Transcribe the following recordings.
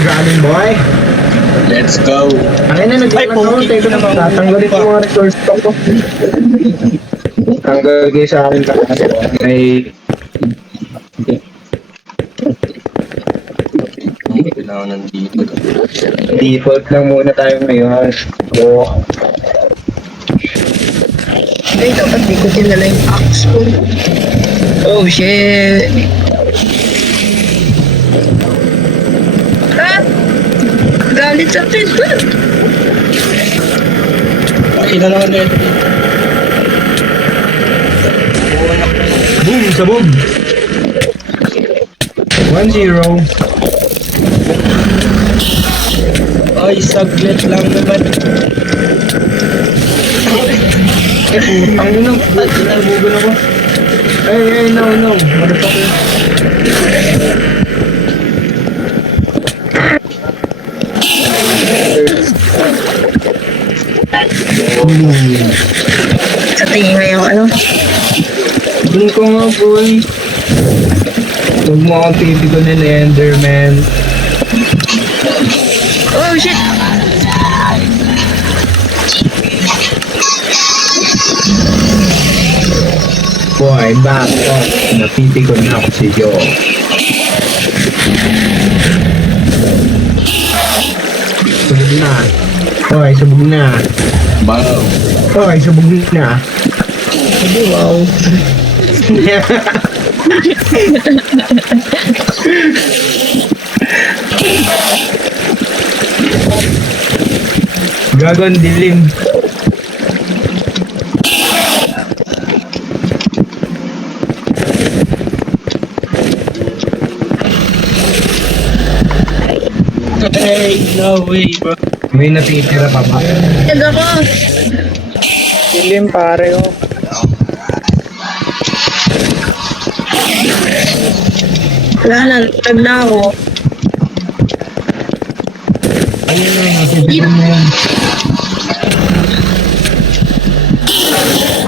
Dragon boy. Let's go. Ay na, naglaman ako. Teka naman, tatanggalin ko mga resource ko. Tanggal kayo sa akin kasi may Kailangan ng dito. default lang muna tayo ngayon. So, Ay, dapat di ko tinala yung axe ko. Oh, shit. Ah! Galit sa pinto. Pakita naman din. boom, sabog. 1-0. Ay, saglit lang naman. Putang ina, nabugan ako. Ay, no. Motherfucker. Sa tingin nga yung ano. Dun ko nga, boy. Huwag mo akong titigan ng Enderman. Oh, shit. Boy, back off. Natitigan na ako si Joe. Subog na. Hoy, subog na. Wow. Hoy, subog na. Hindi, wow. Dragon dilim. Hey, no way, bro. May natitira pa ba? Yan ako. Dilim pare oh. Wala na, tag na ako. Ayun na, natitigan mo yan.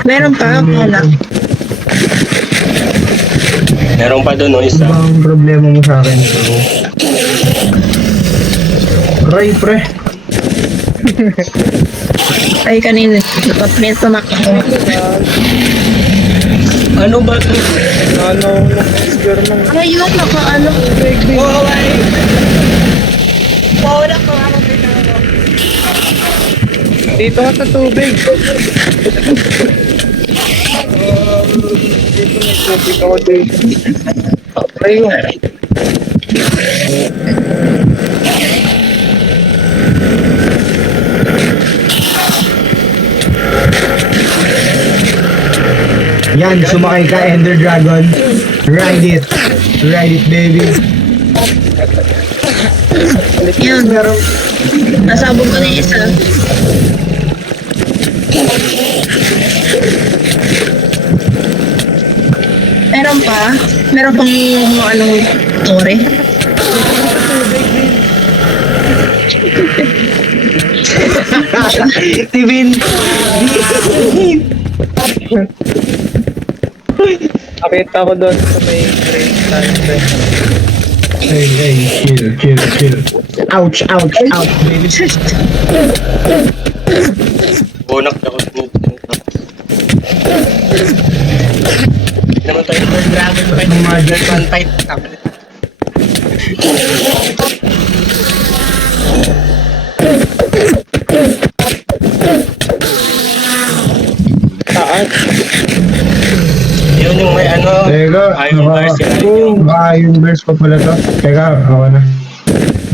Meron pa, wala. Meron pa doon, no, Ano isa. ba ang problema mo sa akin, bro? Ray, pre. Ay, kanina. Napapit na ako. Ano ba ito? Ay, yung naka-ano. Wow, ay. Wow, naka-ano. Dito ka sa tubig. Dito may tubig ako dito. Ayun. Yan, sumakay ka, Ender Dragon. Ride it. Ride it, baby. Yan. Nasabog ko na yung isa. Meron pa? Meron pang ano, tore? Tivin. Nakita ko doon sa may green time. Hey, chill. Ouch, baby. Bunak ako. Hindi naman tayo for dragon fight. Dragon fight. Taas. Yun yung may ano. Teka, Iron Bars yun. Iron Bars pa pala to. Teka, ako na.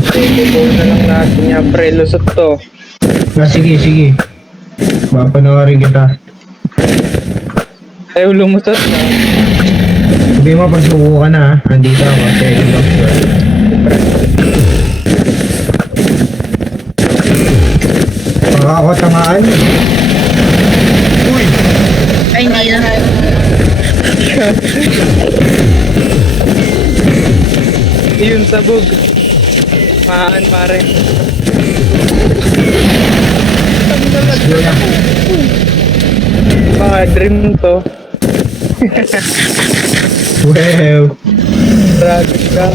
Ikukuha na lang natin niya. Pre, lusot to. Sige. Papanoorin kita. Ayaw lumusot na. Sabi mo, pag suko ka na ha. Nandito ako. Teka, baka ako tamaan. Uy! Ay, hindi na. Yun, sabog. Mahaan pare. Sige na. Mga dream to. Wow. Dragon ka.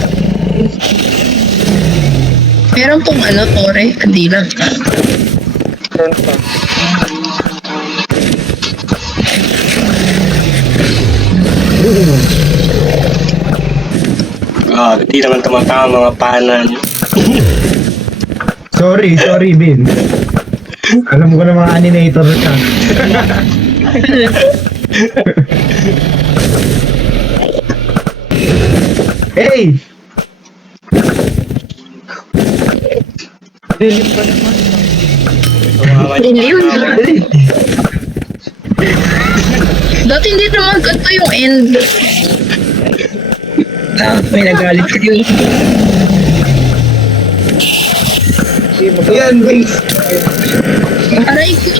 Meron pong ano, Tore. Hindi lang. Meron pa. God, di naman tumatama mga panan. Sorry, Bin. Alam ko na mga animator ka. Hey! Dilim pa naman. Dilim. Dati hindi naman ganito yung end. May nagalit ka yun. Yan, Bin. Aray ko.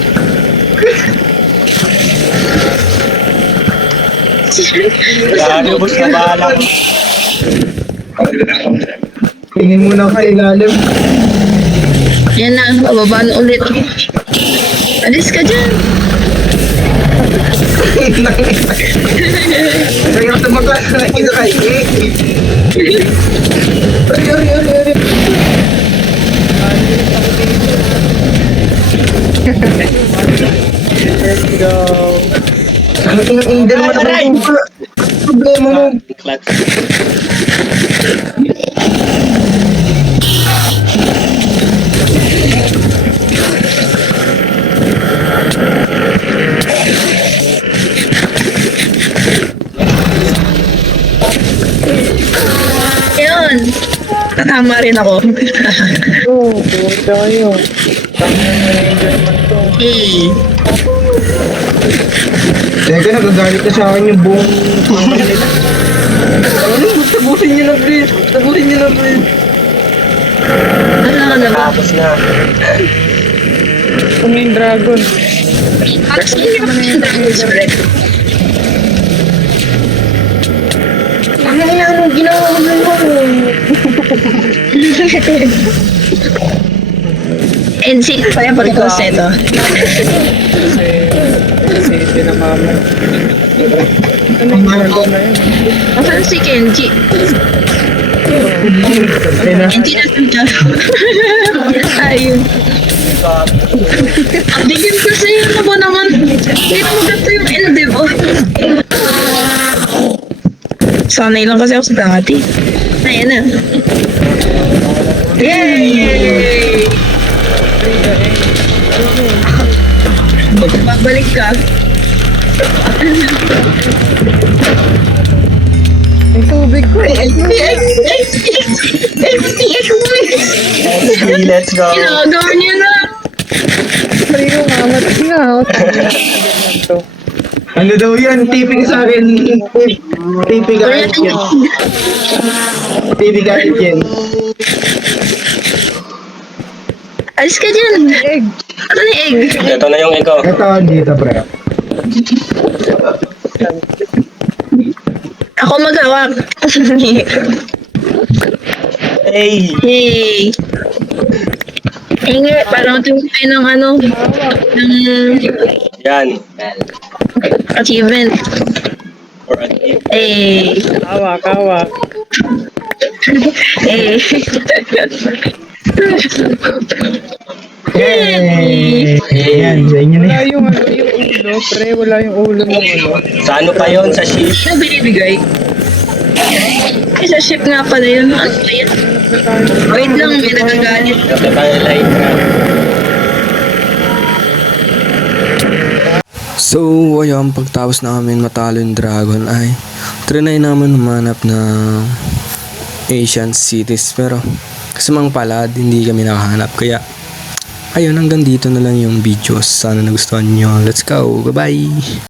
Grabe, boss na bahala ko. Tingin muna ka ilalim. Yan na, bababa na ulit. Alis ka dyan. Kaya tumakas na ito kay Ari. Let's go. Ano yung angel mo naman? Problema mo. Clutch. Yun. Natama rin ako. Oo, pumunta kayo. Tama na ranger naman to. Hey. Teka, nagagalit na sa akin yung buong pangkat nila. Ano? Tabusin niyo na, please. Tabusin niyo na, please. Wala ka naman. Tapos na. Kung yung dragon. Kasi hindi naman yung spread. Ano na ano ginawa mo na And sino pa yung pag-close nito? Kasi na mama. Ano yung dragon na yun? Asan si Kenji? Kenji na siya. Ayun. Ang digin kasi yun na ba naman? Hindi mo ganito yung end, di ba? Sanay lang kasi ako sa dati. Ayan na. Yay! Babalik ka. May tubig ko. Let's go. Ginagawa niya na. Pari yung mamat nga. To. Ano daw yan? Tiping sa akin. Tiping kahit yan. Tiping kahit yan. Alis ka dyan. Egg. Ano na egg? Ito na yung ikaw. Ito, dito, pre. Ako maghawak. Hey! Yay! Inge, parang tumutay ng ano, ng Yan. achievement. For a tip. Eh, Kawa. eh. Yay! Ayan, sa inyo na Wala yan. yung ano, yung ulo. Pre, wala yung ulo ng ano. Sa ano pa yun? Sa ship? Ano binibigay? Ay, sa ship nga pala yun. Ano ba yan? Wait lang, may nagagalit. Ito tayo light run. So, ayun, pagtapos namin matalo yung dragon ay trinay naman humanap ng Asian cities pero kasamang palad hindi kami nakahanap kaya ayun hanggang dito na lang yung videos. Sana nagustuhan nyo. Let's go! Bye bye!